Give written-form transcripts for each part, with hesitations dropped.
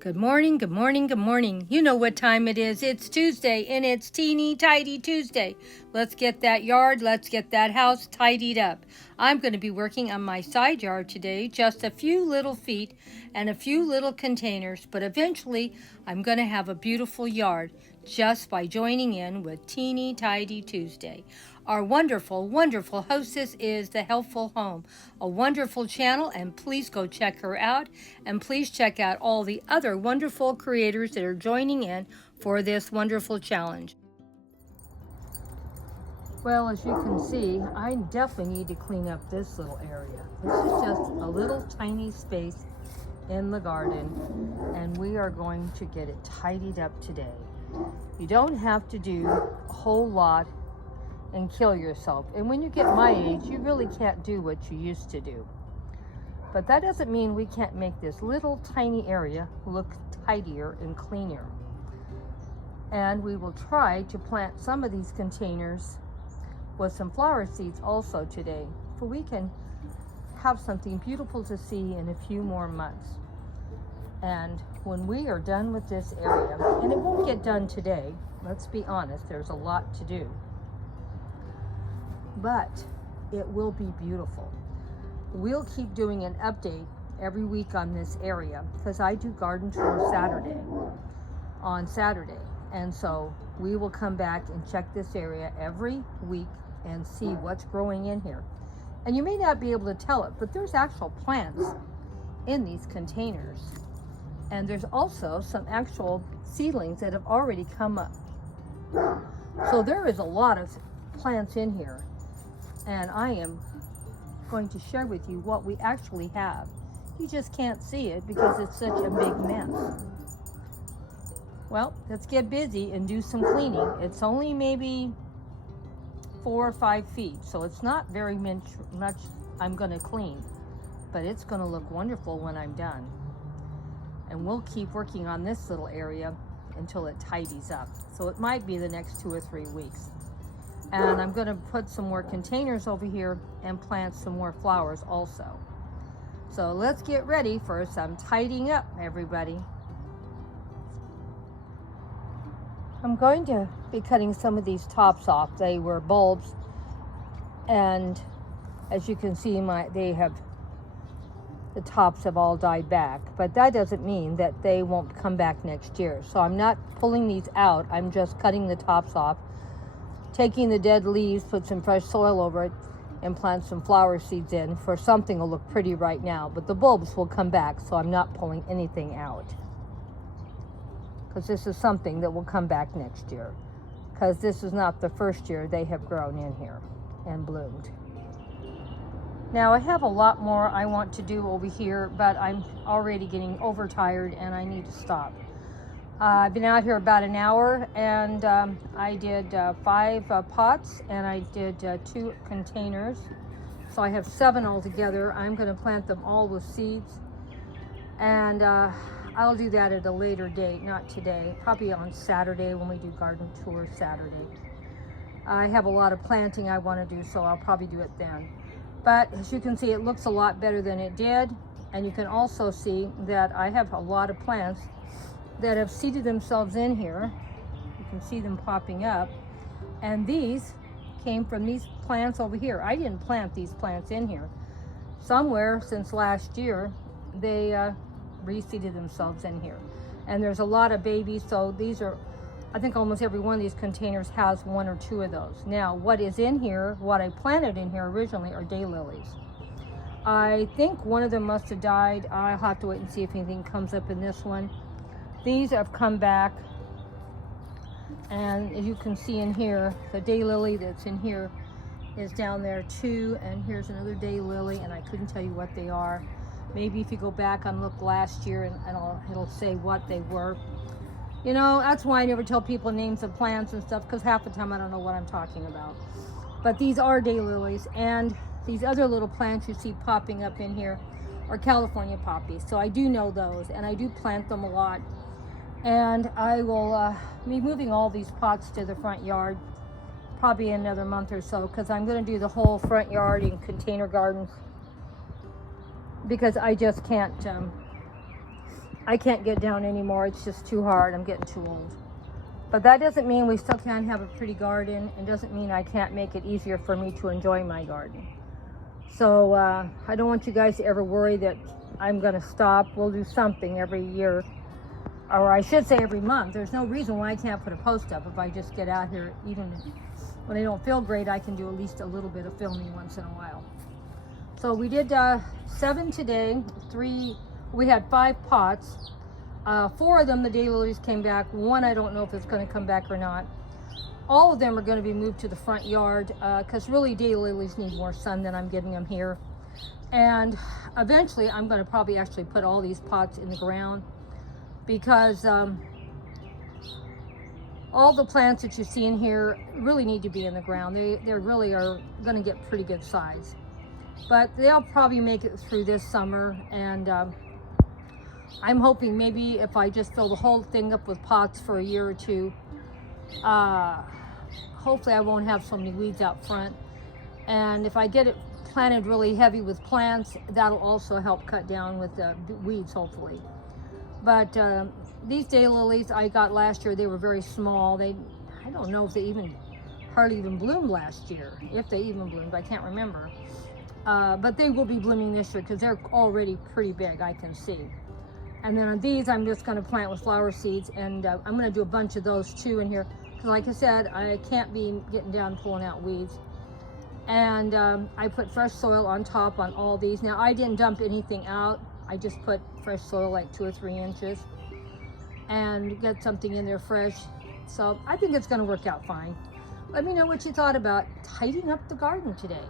Good morning, good morning, good morning. You know what time it is. It's Tuesday and it's Teeny Tidy Tuesday. Let's get that yard, let's get that house tidied up. I'm going to be working on my side yard today, just a few little feet and a few little containers, but eventually I'm going to have a beautiful yard just by joining in with Teeny Tidy Tuesday. Our wonderful, wonderful hostess is The Helpful Home, a wonderful channel, and please go check her out. And please check out all the other wonderful creators that are joining in for this wonderful challenge. Well, as you can see, I definitely need to clean up this little area. This is just a little tiny space in the garden, and we are going to get it tidied up today. You don't have to do a whole lot and kill yourself. And when you get my age, you really can't do what you used to do. But that doesn't mean we can't make this little tiny area look tidier and cleaner. And we will try to plant some of these containers with some flower seeds also today, so we can have something beautiful to see in a few more months. And when we are done with this area, and it won't get done today, let's be honest, there's a lot to do, but it will be beautiful. We'll keep doing an update every week on this area because I do garden tour on Saturday. And so we will come back and check this area every week and see what's growing in here. And you may not be able to tell it, but there's actual plants in these containers. And there's also some actual seedlings that have already come up. So there is a lot of plants in here. And I am going to share with you what we actually have. You just can't see it because it's such a big mess. Well, let's get busy and do some cleaning. It's only maybe 4 or 5 feet, so it's not very much I'm going to clean, but it's going to look wonderful when I'm done. And we'll keep working on this little area until it tidies up. So it might be the next 2 or 3 weeks. And I'm going to put some more containers over here and plant some more flowers also. So let's get ready for some tidying up, everybody. I'm going to be cutting some of these tops off. They were bulbs, and as you can see, the tops have all died back, but that doesn't mean that they won't come back next year. So I'm not pulling these out, I'm just cutting the tops off, taking the dead leaves, put some fresh soil over it, and plant some flower seeds in for something will look pretty right now, but the bulbs will come back, so I'm not pulling anything out. Because this is something that will come back next year. Because this is not the first year they have grown in here and bloomed. Now I have a lot more I want to do over here, but I'm already getting overtired and I need to stop. I've been out here about an hour, and I did 5 pots, and I did 2 containers. So I have 7 altogether. I'm going to plant them all with seeds, and I'll do that at a later date, not today, probably on Saturday when we do garden tour Saturday. I have a lot of planting I want to do, so I'll probably do it then. But as you can see, it looks a lot better than it did, and you can also see that I have a lot of plants that have seeded themselves in here. You can see them popping up, and these came from these plants over here. I didn't plant these plants in here. Somewhere since last year they reseeded themselves in here, and there's a lot of babies, so these are, I think almost every one of these containers has 1 or 2 of those. Now what is in here, what I planted in here originally, are daylilies. I think one of them must have died. I'll have to wait and see if anything comes up in this one. These have come back, and as you can see in here, the daylily that's in here is down there too, and here's another daylily, and I couldn't tell you what they are. Maybe if you go back and look last year, and it'll say what they were. You know, that's why I never tell people names of plants and stuff, because half the time I don't know what I'm talking about. But these are daylilies, and these other little plants you see popping up in here are California poppies. So I do know those, and I do plant them a lot. And I will be moving all these pots to the front yard probably in another month or so, because I'm going to do the whole front yard in container gardens, because I just can't I can't get down anymore. It's just too hard. I'm getting too old. But that doesn't mean we still can't have a pretty garden. It doesn't mean I can't make it easier for me to enjoy my garden. So I don't want you guys to ever worry that I'm going to stop. We'll do something every year, or I should say every month. There's no reason why I can't put a post up. If I just get out here, even when I don't feel great, I can do at least a little bit of filming once in a while. So we did 7 today. We had 5 pots. 4 of them, the daylilies, came back. 1, I don't know if it's going to come back or not. All of them are going to be moved to the front yard because really daylilies need more sun than I'm getting them here. And eventually I'm going to probably actually put all these pots in the ground because all the plants that you see in here really need to be in the ground. They really are going to get pretty good size. But they'll probably make it through this summer, and I'm hoping maybe if I just fill the whole thing up with pots for a year or 2, hopefully I won't have so many weeds out front. And if I get it planted really heavy with plants, that'll also help cut down with the weeds, hopefully. But these daylilies I got last year, they were very small. I don't know if they hardly even bloomed last year, if they even bloomed, I can't remember. But they will be blooming this year because they're already pretty big, I can see. And then on these, I'm just going to plant with flower seeds, and I'm going to do a bunch of those too in here. Because like I said, I can't be getting down pulling out weeds. And I put fresh soil on top on all these. Now, I didn't dump anything out. I just put fresh soil like 2 or 3 inches and get something in there fresh. So I think it's going to work out fine. Let me know what you thought about tidying up the garden today.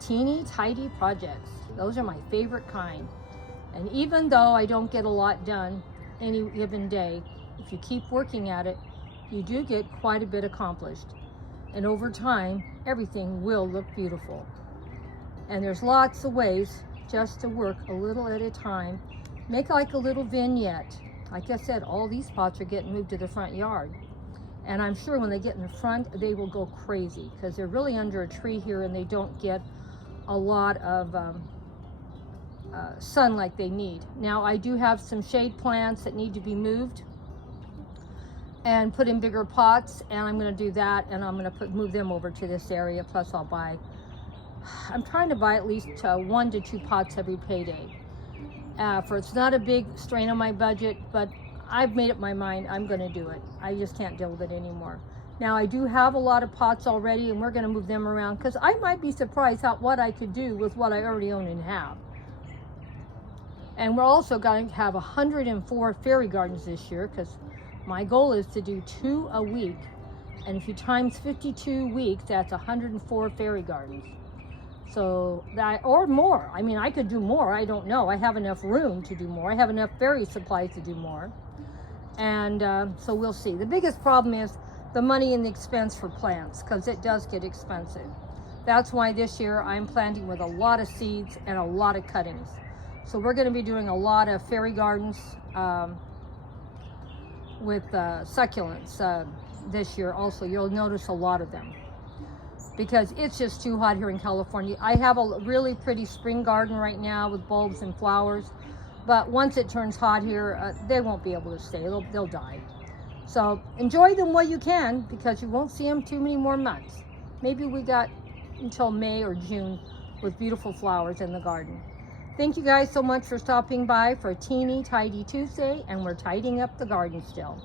Teeny, tidy projects. Those are my favorite kind. And even though I don't get a lot done any given day, if you keep working at it, you do get quite a bit accomplished. And over time, everything will look beautiful. And there's lots of ways just to work a little at a time. Make like a little vignette. Like I said, all these pots are getting moved to the front yard. And I'm sure when they get in the front, they will go crazy because they're really under a tree here and they don't get a lot of sun like they need. Now I do have some shade plants that need to be moved and put in bigger pots, and I'm going to do that, and I'm going to move them over to this area. Plus I'm trying to buy at least 1 to 2 pots every payday. It's not a big strain on my budget, but I've made up my mind I'm going to do it. I just can't deal with it anymore. Now I do have a lot of pots already, and we're going to move them around because I might be surprised what I could do with what I already own and have. And we're also going to have 104 fairy gardens this year because my goal is to do 2 a week. And if you times 52 weeks, that's 104 fairy gardens. So that, or more. I mean, I could do more. I don't know. I have enough room to do more. I have enough fairy supplies to do more. And so we'll see. The biggest problem is the money and the expense for plants because it does get expensive. That's why this year I'm planting with a lot of seeds and a lot of cuttings. So we're going to be doing a lot of fairy gardens with succulents this year also. You'll notice a lot of them because it's just too hot here in California. I have a really pretty spring garden right now with bulbs and flowers, but once it turns hot here, they won't be able to stay. They'll die. So enjoy them while you can because you won't see them too many more months. Maybe we got until May or June with beautiful flowers in the garden. Thank you guys so much for stopping by for Teeny Tidy Tuesday, and we're tidying up the garden still.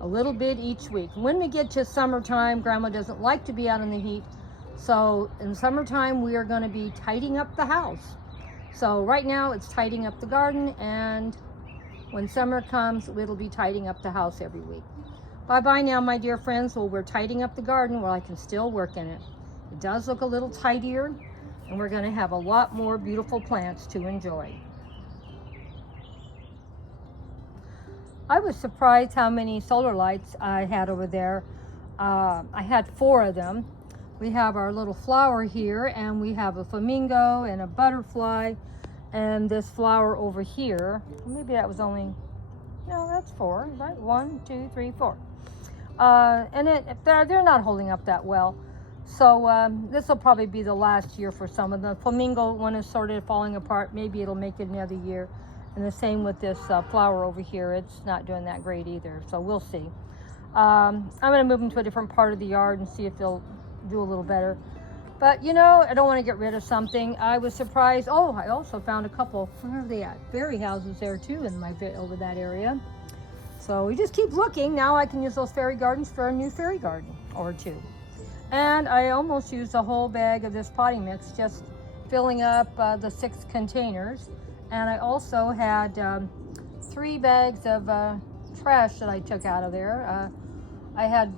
A little bit each week. When we get to summertime, Grandma doesn't like to be out in the heat, so in summertime we are going to be tidying up the house. So right now it's tidying up the garden, and when summer comes, it'll be tidying up the house every week. Bye-bye now, my dear friends. Well, we're tidying up the garden where I can still work in it. It does look a little tidier, and we're going to have a lot more beautiful plants to enjoy. I was surprised how many solar lights I had over there. I had 4 of them. We have our little flower here, and we have a flamingo and a butterfly and this flower over here. Maybe that was only, no, that's 4, right? 1, 2, 3, 4. And they're not holding up that well. So this will probably be the last year for some of them. The flamingo one is sort of falling apart. Maybe it'll make it another year. And the same with this flower over here. It's not doing that great either. So we'll see. I'm going to move them to a different part of the yard and see if they'll do a little better. But you know, I don't want to get rid of something. I was surprised. Oh, I also found a couple, where are they at? Fairy houses there too in my over that area. So we just keep looking. Now I can use those fairy gardens for a new fairy garden or two. And I almost used a whole bag of this potting mix, just filling up the 6 containers. And I also had 3 bags of trash that I took out of there. I had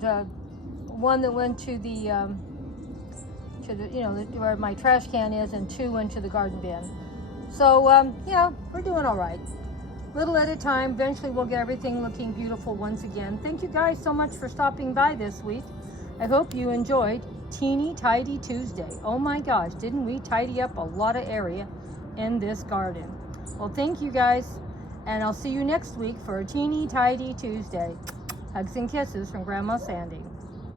one that went to the you know, where my trash can is, and 2 went to the garden bin. So yeah, we're doing all right. Little at a time. Eventually we'll get everything looking beautiful once again. Thank you guys so much for stopping by this week. I hope you enjoyed Teeny Tidy Tuesday. Oh my gosh, didn't we tidy up a lot of area in this garden? Well, thank you guys, and I'll see you next week for a Teeny Tidy Tuesday. Hugs and kisses from Grandma Sandy.